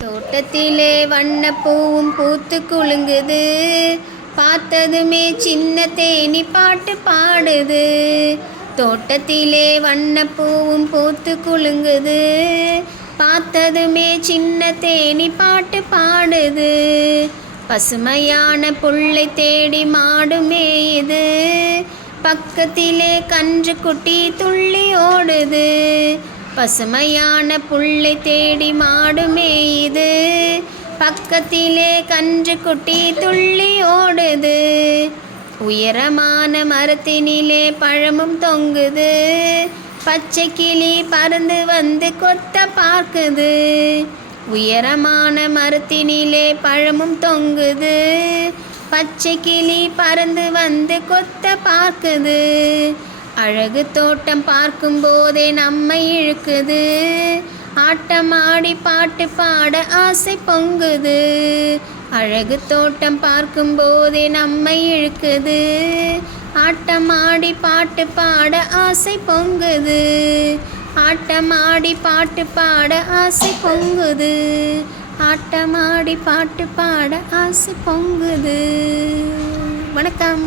தோட்டத்திலே வண்ணப்பூவும் பூத்து குலுங்குது. பார்த்ததுமே சின்ன தேனி பாட்டு பாடுது. தோட்டத்திலே வண்ணப்பூவும் பூத்து குலுங்குது. பார்த்ததுமே சின்ன தேனி பாட்டு பாடுது. பசுமையான புல்லை தேடி மாடு இது. பக்கத்திலே கன்று குட்டி துள்ளி ஓடுது. பசுமையான புல்லை தேடி மாடு இது. பக்கத்திலே கன்று குட்டி துள்ளி ஓடுது. உயரமான மரத்தினிலே பழமும் தொங்குது. பச்சை கிளி பறந்து வந்து கொத்த பார்க்குது. உயரமான மரத்தினிலே பழமும் தொங்குது. பச்சை கிளி பறந்து வந்து கொத்த பார்க்குது. அழகு தோட்டம் பார்க்கும் போதே நம்மை இழுக்குது. ஆட்டமாடி பாட்டு பாட ஆசை பொங்குது. அழகு தோட்டம் பார்க்கும் போதே நம்மை இழுக்குது. ஆட்டமாடி பாட்டு பாட ஆசை பொங்குது. ஆட்டமாடி பாட்டு பாட ஆசை பொங்குது. ஆட்டமாடி பாட்டு பாட ஆசை பொங்குது. வணக்கம்.